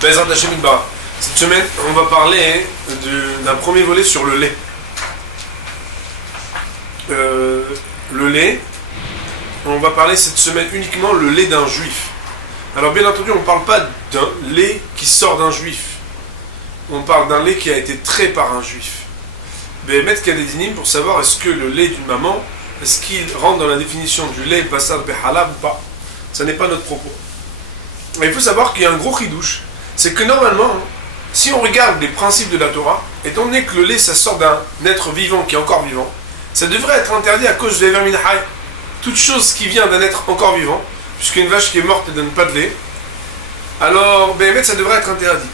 Bezrat Hashem Yitbarach. Cette semaine, on va parler d'un premier volet sur le lait. Le lait, on va parler cette semaine uniquement le lait d'un juif. Alors bien entendu, on ne parle pas d'un lait qui sort d'un juif. On parle d'un lait qui a été trait par un juif. Behemet Kadedinim, pour savoir est-ce que le lait d'une maman, est-ce qu'il rentre dans la définition du lait Basar Behalab ou pas. Ça n'est pas notre propos. Et il faut savoir qu'il y a un gros chidouche. C'est que normalement, si on regarde les principes de la Torah, étant donné que le lait ça sort d'un être vivant qui est encore vivant, ça devrait être interdit à cause de l'Ever Min Hay. Toute chose qui vient d'un être encore vivant, puisqu'une vache qui est morte ne donne pas de lait, alors Behemet ça devrait être interdit.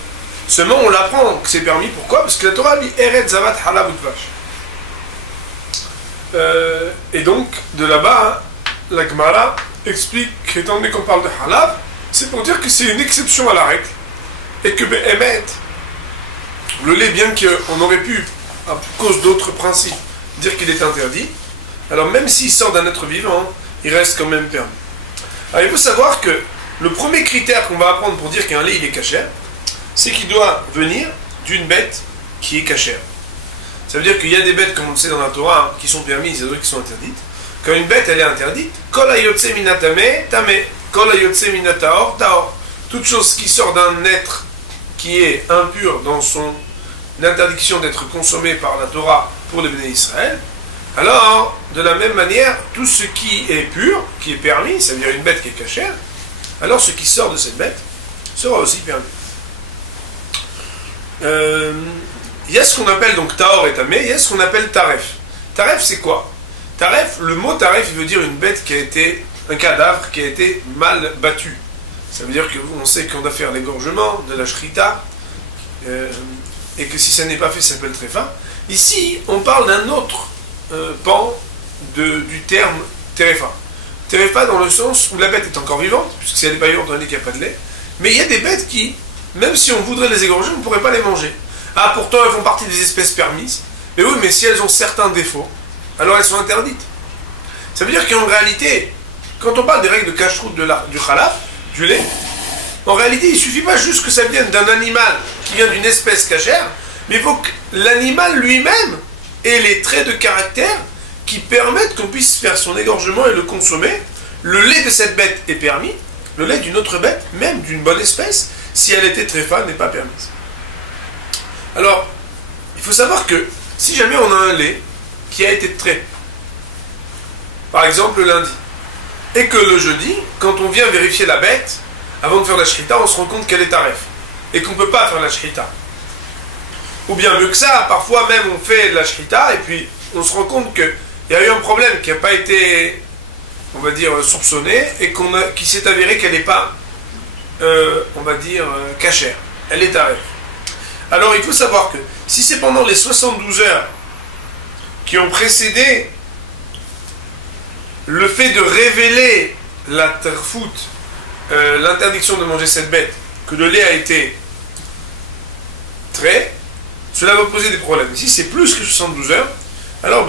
Seulement on l'apprend que c'est permis, pourquoi? Parce que la Torah dit Eretz Zavat Halab Utvash. Et donc, de là-bas, la Gemara explique qu'étant donné qu'on parle de halab, c'est pour dire que c'est une exception à la règle. Et que Behemet, le lait, bien qu'on aurait pu, à cause d'autres principes, dire qu'il est interdit, alors même s'il sort d'un être vivant, il reste quand même permis. Alors il faut savoir que le premier critère qu'on va apprendre pour dire qu'un lait il est cachère, c'est qu'il doit venir d'une bête qui est cachère. Ça veut dire qu'il y a des bêtes, comme on le sait dans la Torah, qui sont permises et d'autres qui sont interdites. Quand une bête elle est interdite, Kol hayotze minatame, tame, Kol hayotze minataor, taor. Toute chose qui sort d'un être qui est impur dans son interdiction d'être consommé par la Torah pour les béné Israël, alors, de la même manière, tout ce qui est pur, qui est permis, ça veut dire une bête qui est cachère, alors ce qui sort de cette bête sera aussi permis. Il y a ce qu'on appelle donc Taor et Tamé, il y a ce qu'on appelle Taref. Taref, c'est quoi? Taref, le mot Taref, il veut dire une bête qui a été, un cadavre qui a été mal battu. Ça veut dire qu'on sait qu'on doit faire l'égorgement, de la shrita, et que si ça n'est pas fait, ça s'appelle Trefa. Ici, on parle d'un autre pan du terme Terefa. Terefa dans le sens où la bête est encore vivante, puisque si elle n'est pas vivante, on dit qu'il n'y a pas de lait. Mais il y a des bêtes qui, même si on voudrait les égorger, on ne pourrait pas les manger. Ah, pourtant elles font partie des espèces permises. Mais oui, mais si elles ont certains défauts, alors elles sont interdites. Ça veut dire qu'en réalité, quand on parle des règles de cacheroute du halab, du lait, en réalité, il ne suffit pas juste que ça vienne d'un animal qui vient d'une espèce cachère, mais il faut que l'animal lui-même ait les traits de caractère qui permettent qu'on puisse faire son égorgement et le consommer. Le lait de cette bête est permis, le lait d'une autre bête, même d'une bonne espèce, si elle était tréfa, n'est pas permise. Alors, il faut savoir que si jamais on a un lait qui a été trait, par exemple le lundi, et que le jeudi, quand on vient vérifier la bête, avant de faire la shrita, on se rend compte qu'elle est taref, et qu'on ne peut pas faire la shrita. Ou bien mieux que ça, parfois même on fait la shrita, et puis on se rend compte qu'il y a eu un problème qui n'a pas été, on va dire, soupçonné, et qui s'est avéré qu'elle n'est pas, on va dire, cachère. Elle est taref. Alors il faut savoir que si c'est pendant les 72 heures qui ont précédé le fait de révéler la terfout, l'interdiction de manger cette bête, que le lait a été trait, cela va poser des problèmes. Si c'est plus que 72 heures, alors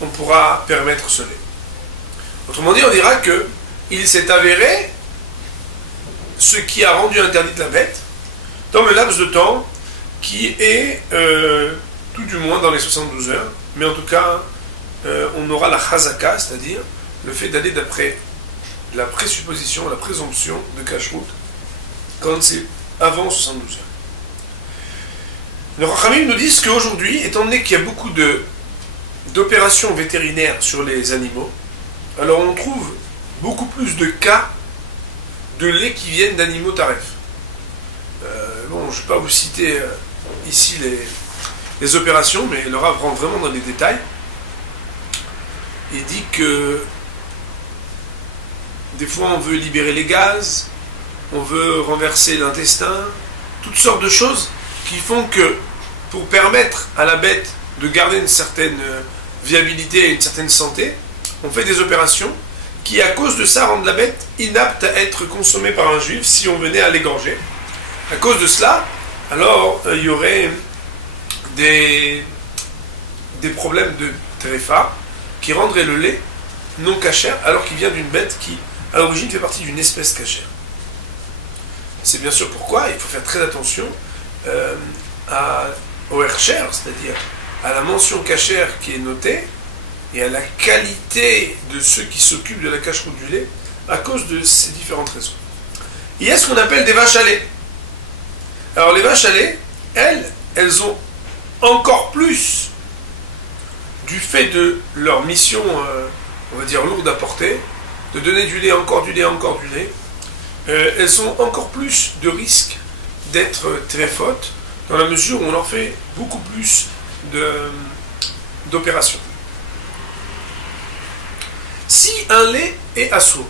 on pourra permettre ce lait. Autrement dit, on dira que il s'est avéré ce qui a rendu interdite la bête dans le laps de temps qui est tout du moins dans les 72 heures, mais en tout cas on aura la chazaka, c'est-à-dire le fait d'aller d'après la présupposition, la présomption de cacheroute quand c'est avant 72 heures. Les Rachamim nous disent qu'aujourd'hui, étant donné qu'il y a beaucoup d'opérations vétérinaires sur les animaux, alors on trouve beaucoup plus de cas de lait qui viennent d'animaux taref. Bon, je ne vais pas vous citer ici les opérations, mais le Rav rentre vraiment dans les détails. Il dit que des fois on veut libérer les gaz, on veut renverser l'intestin, toutes sortes de choses qui font que pour permettre à la bête de garder une certaine viabilité et une certaine santé, on fait des opérations qui à cause de ça rendent la bête inapte à être consommée par un juif si on venait à l'égorger. À cause de cela, alors il y aurait des problèmes de tréfa qui rendraient le lait non cachère alors qu'il vient d'une bête qui à l'origine fait partie d'une espèce cachère. C'est bien sûr pourquoi il faut faire très attention au Hersher, c'est-à-dire à la mention cachère qui est notée et à la qualité de ceux qui s'occupent de la cacheroute du lait à cause de ces différentes raisons. Il y a ce qu'on appelle des vaches à lait. Alors les vaches à lait, elles ont encore plus, du fait de leur mission, on va dire lourde à porter, de donner du lait, encore du lait, encore du lait, elles ont encore plus de risques d'être très fautes, dans la mesure où on leur fait beaucoup plus d'opérations. Si un lait est assourd,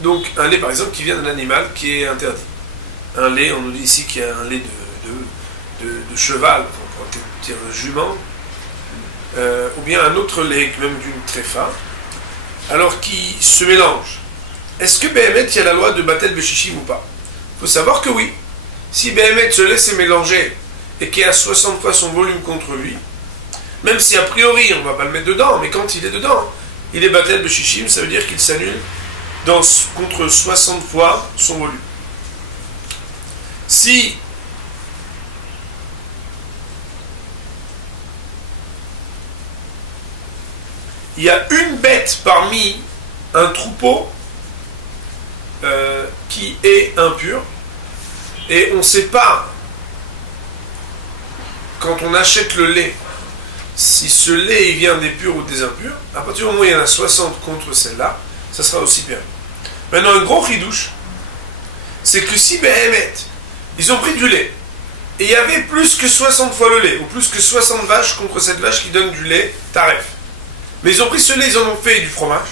donc un lait par exemple qui vient d'un animal qui est interdit, un lait, on nous dit ici qu'il y a un lait de cheval, on pourrait peut-être dire de jument, ou bien un autre lait, même d'une tréfa, alors qui se mélange. Est-ce que Béhémet, il y a la loi de Batel Béchichim ou pas? Il faut savoir que oui. Si Béhémet se laisse mélanger et qu'il y a 60 fois son volume contre lui, même si a priori on ne va pas le mettre dedans, mais quand il est dedans, il est Batel Béchichim, ça veut dire qu'il s'annule contre 60 fois son volume. Si il y a une bête parmi un troupeau qui est impur, et on ne sait pas, quand on achète le lait, si ce lait il vient des purs ou des impurs, à partir du moment où il y en a 60 contre celle-là, ça sera aussi permis. Maintenant, un gros chidouche, c'est que si Béhémet, ils ont pris du lait, et il y avait plus que 60 fois le lait, ou plus que 60 vaches contre cette vache qui donne du lait taref. Mais ils ont pris ce lait, ils en ont fait du fromage.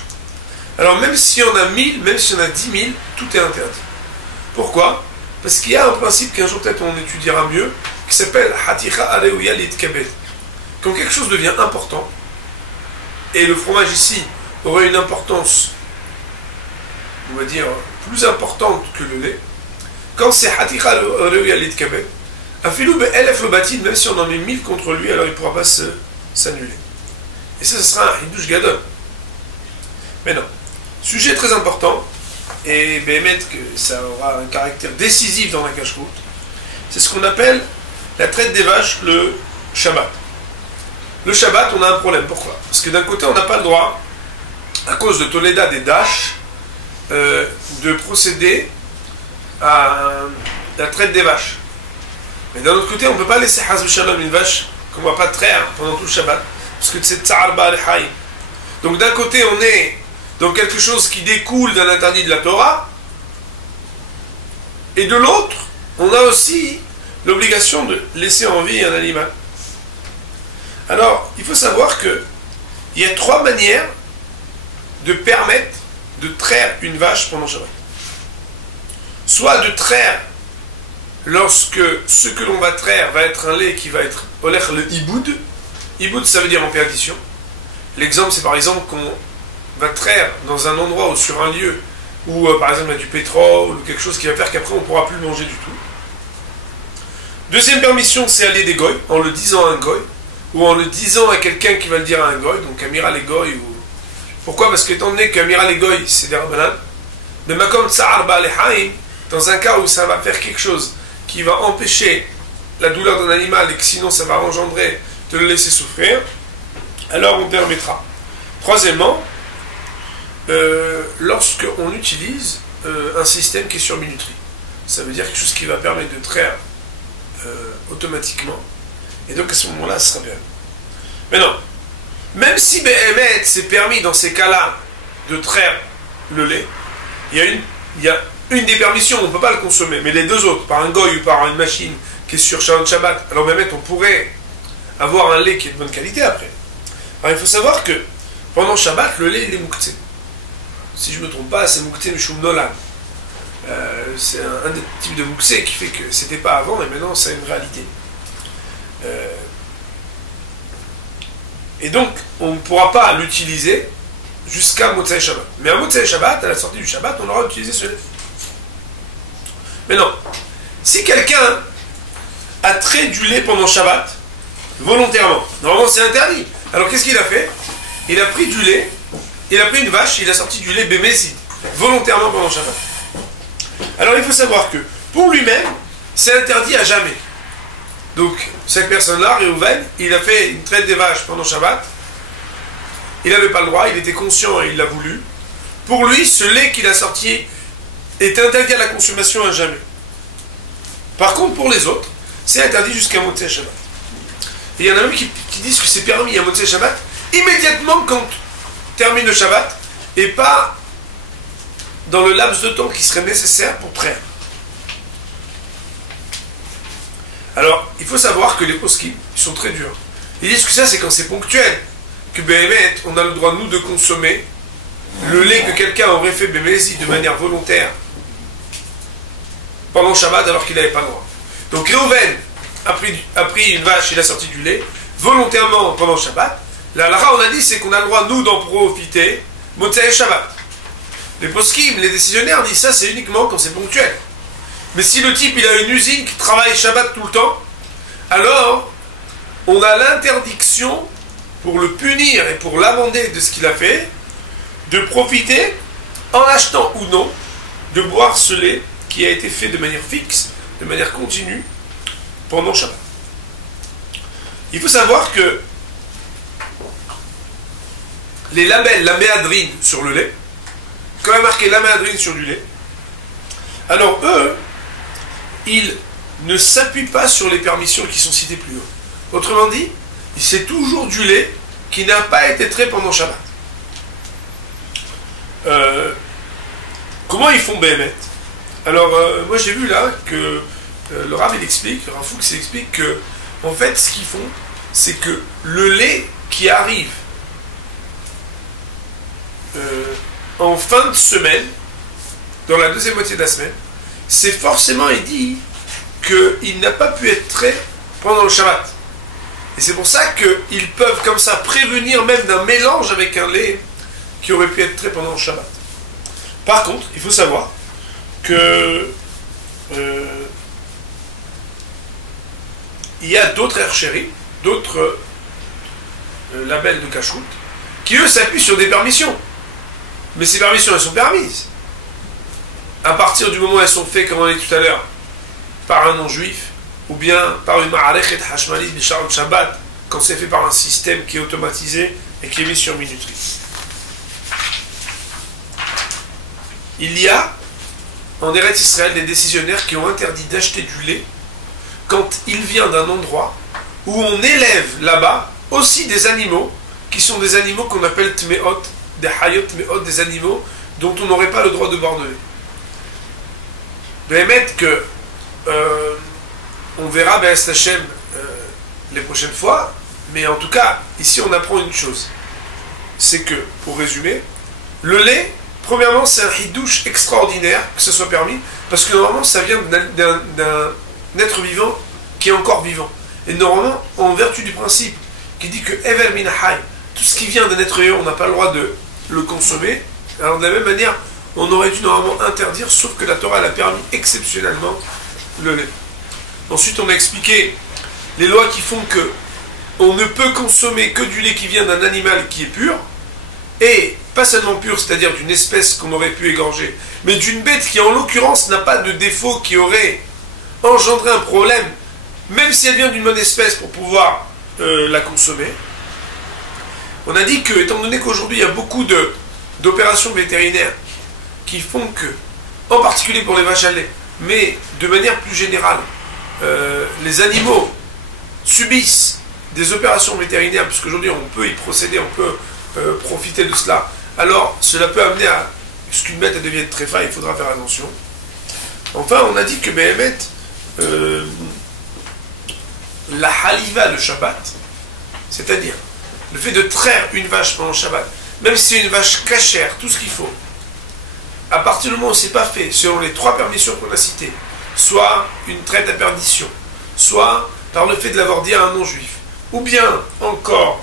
Alors même s'il y en a 1000, même s'il y en a 10 000, tout est interdit. Pourquoi? Parce qu'il y a un principe qu'un jour peut-être on étudiera mieux, qui s'appelle Haticha Areuya Litkabed. Quand quelque chose devient important, et le fromage ici aurait une importance, on va dire, plus importante que le lait, quand c'est Haticha Areuya Litkabed, Afilou Be'elef le batin, même si on en met 1000 contre lui, alors il ne pourra pas s'annuler. Et ça, ce sera un hidouche gadol. Mais non. Sujet très important, et Béhémet que ça aura un caractère décisif dans la cache-route, c'est ce qu'on appelle la traite des vaches le Shabbat. Le Shabbat, on a un problème. Pourquoi? Parce que d'un côté, on n'a pas le droit, à cause de Toléda des Dash, de procéder à la traite des vaches. Mais d'un autre côté, on ne peut pas laisser Hazb Shalom une vache qu'on ne va pas traire pendant tout le Shabbat, parce que c'est Tsar Ba al-Hayim. Donc d'un côté, on est dans quelque chose qui découle d'un interdit de la Torah, et de l'autre, on a aussi l'obligation de laisser en vie un animal. Alors, il faut savoir que il y a 3 manières de permettre de traire une vache pendant Shabbat. Soit de traire lorsque ce que l'on va traire va être un lait qui va être olech le iboud. Iboud, ça veut dire en perdition. L'exemple, c'est par exemple qu'on va traire dans un endroit ou sur un lieu où, par exemple, il y a du pétrole ou quelque chose qui va faire qu'après on ne pourra plus le manger du tout. Deuxième permission, c'est aller des goy, en le disant à un goy, ou en le disant à quelqu'un qui va le dire à un goy, donc amiral et goy. Ou... Pourquoi? Parce qu'étant donné qu'amiral et goy, c'est des rabbanan, mais makom tsa'ar ba'alehaim, dans un cas où ça va faire quelque chose qui va empêcher la douleur d'un animal et que sinon ça va engendrer de le laisser souffrir, alors on permettra. Troisièmement, lorsque on utilise un système qui est sur minuterie, ça veut dire quelque chose qui va permettre de traire automatiquement, et donc à ce moment-là, ce sera bien. Mais non, même si Béhémet c'est permis dans ces cas-là de traire le lait, il y a une des permissions, on ne peut pas le consommer, mais les deux autres, par un goy ou par une machine qui est sur Shabbat, alors Béhémet, on pourrait avoir un lait qui est de bonne qualité après. Alors il faut savoir que pendant Shabbat, le lait il est mouktsé. Si je ne me trompe pas, c'est mouktsé mishum nolan. C'est un des types de mouktsé qui fait que c'était pas avant et maintenant c'est une réalité. Et donc, on ne pourra pas l'utiliser jusqu'à Motzei Shabbat. Mais à Motzei Shabbat, à la sortie du Shabbat, on aura utilisé ce lait. Mais non, si quelqu'un a trait du lait pendant Shabbat, volontairement, normalement c'est interdit. Alors qu'est-ce qu'il a fait? Il a pris du lait, il a pris une vache, il a sorti du lait bémésid, volontairement pendant Shabbat. Alors il faut savoir que pour lui-même, c'est interdit à jamais. Donc cette personne-là, Réhouven, il a fait une traite des vaches pendant Shabbat. Il n'avait pas le droit, il était conscient et il l'a voulu. Pour lui, ce lait qu'il a sorti est interdit à la consommation à jamais. Par contre, pour les autres, c'est interdit jusqu'à Motzei Shabbat. Et il y en a même qui disent que c'est permis à Motzei Shabbat immédiatement quand termine le Shabbat et pas dans le laps de temps qui serait nécessaire pour traire. Alors, il faut savoir que les poskim, ils sont très durs. Ils disent que ça, c'est quand c'est ponctuel. Que Béhémet, on a le droit, nous, de consommer le lait que quelqu'un aurait fait Bémézi de manière volontaire pendant Shabbat alors qu'il n'avait pas le droit. Donc Réhouven a pris une vache, il a sorti du lait volontairement pendant Shabbat. La halakha, on a dit, c'est qu'on a le droit, nous, d'en profiter Motzei Shabbat. Les poskim, les décisionnaires disent ça, c'est uniquement quand c'est ponctuel. Mais si le type, il a une usine qui travaille Shabbat tout le temps, alors on a l'interdiction, pour le punir et pour l'amender de ce qu'il a fait, de profiter, en achetant ou non, de boire ce lait qui a été fait de manière fixe, de manière continue, pendant Shabbat. Il faut savoir que les labels, la méadrine sur le lait, quand il y a marqué la méadrine sur du lait, alors eux, ils ne s'appuient pas sur les permissions qui sont citées plus haut. Autrement dit, c'est toujours du lait qui n'a pas été trait pendant Shabbat. Comment ils font Béhémet? Alors, moi j'ai vu là que le Rav il explique, le Rav Fuchs il explique que, en fait, ce qu'ils font, c'est que le lait qui arrive en fin de semaine, dans la deuxième moitié de la semaine, c'est forcément, il dit, qu'il n'a pas pu être trait pendant le Shabbat. Et c'est pour ça qu'ils peuvent comme ça prévenir même d'un mélange avec un lait qui aurait pu être trait pendant le Shabbat. Par contre, il faut savoir que il y a d'autres herchéries, d'autres labels de cacheroute, qui eux s'appuient sur des permissions. Mais ces permissions, elles sont permises. À partir du moment où elles sont faites, comme on a dit tout à l'heure, par un non-juif, ou bien par une ma'arechet hashmalit b'sharot Shabbat, quand c'est fait par un système qui est automatisé et qui est mis sur minuterie. Il y a en Eretz Israël des décisionnaires qui ont interdit d'acheter du lait quand il vient d'un endroit où on élève là-bas aussi des animaux qui sont des animaux qu'on appelle tmeot, des hayot tmeot, des animaux dont on n'aurait pas le droit de boire de lait. Béhémet que on verra Be'ez Hashem les prochaines fois, mais en tout cas, ici on apprend une chose. C'est que, pour résumer, le lait, premièrement, c'est un hidouche extraordinaire que ce soit permis, parce que normalement, ça vient d'un être vivant qui est encore vivant. Et normalement, en vertu du principe qui dit que Ever min hay, tout ce qui vient d'un être vivant, on n'a pas le droit de le consommer. Alors de la même manière, on aurait dû normalement interdire, sauf que la Torah elle a permis exceptionnellement le lait. Ensuite, on a expliqué les lois qui font que on ne peut consommer que du lait qui vient d'un animal qui est pur, et pas seulement pur, c'est-à-dire d'une espèce qu'on aurait pu égorger, mais d'une bête qui en l'occurrence n'a pas de défaut qui aurait engendré un problème, même si elle vient d'une bonne espèce pour pouvoir la consommer. On a dit que, étant donné qu'aujourd'hui il y a beaucoup d'opérations vétérinaires qui font que, en particulier pour les vaches à lait, mais de manière plus générale, les animaux subissent des opérations vétérinaires, puisqu'aujourd'hui on peut y procéder, on peut profiter de cela, alors cela peut amener à ce qu'une bête elle devienne tréfa, il faudra faire attention. Enfin, on a dit que Béhémet, la haliva le Shabbat, c'est-à-dire le fait de traire une vache pendant le Shabbat, même si c'est une vache cachère, tout ce qu'il faut, à partir du moment où c'est pas fait, selon les trois permissions qu'on a citées, soit une traite à perdition, soit par le fait de l'avoir dit à un non-juif, ou bien encore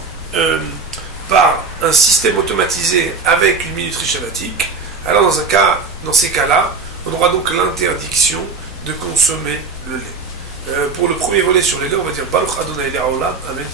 par un système automatisé avec une minuterie shabbatique, alors dans ces cas-là, on aura donc l'interdiction de consommer le lait. Pour le premier volet sur les laits, on va dire Baruch Adonai Le'olam, Amen.